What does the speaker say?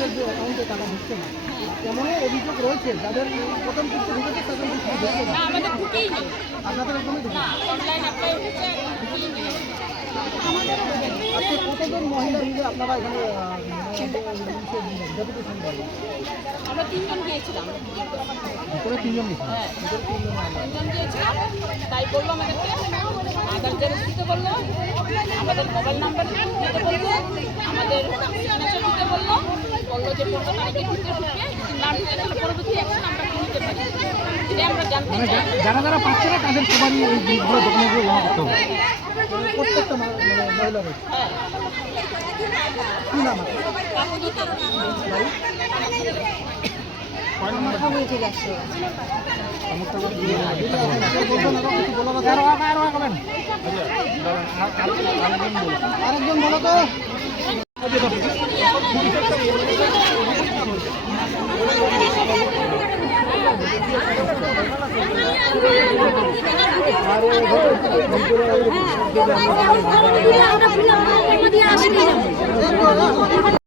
মানুষের যে অ্যাকাউন্টে টাকা ঢুকছে না, এমনও অভিযোগ রয়েছে যাদের প্রথম কিস্তি ঢুকেছে তাদের কিস্তি ঢুকছে না। আমাদের ঢুকেই নেই, আপনাদের একদমই ঢুকে অনলাইন অ্যাপ্লাই হয়েছে, ঢুকেই নেই। আজকে কতজন মহিলা মিলে আপনারা এখানে ডেপুটেশন করেন? আমরা 3 জন গিয়েছিলাম। ভিতরে 3 জন গেছে। হ্যাঁ, ভিতরে 3 জন মহিলা। 3 জন গিয়েছিলাম। তাই বললো আমাদেরকে আধার জেরক্স দিতে বললো, আমাদের মোবাইল নাম্বার দিতে বললো, আমাদের সিগনেচার দিতে বললো, বললো যে 15 তারিখের ভিতরে ঢুকে, না ঢুকে তাহলে পরবর্তী অ্যাকশন আমরা কি নিতে পারি, এটা আমরা জানতে চাই। যারা যারা পাচ্ছে না তাদের সবারই এই জিনিসগুলো ডকুমেন্টগুলো জমা করতে হবে। প্রত্যেকটা মহিলা রয়েছে। হ্যাঁ, কি নাম আরেকজন বলো তো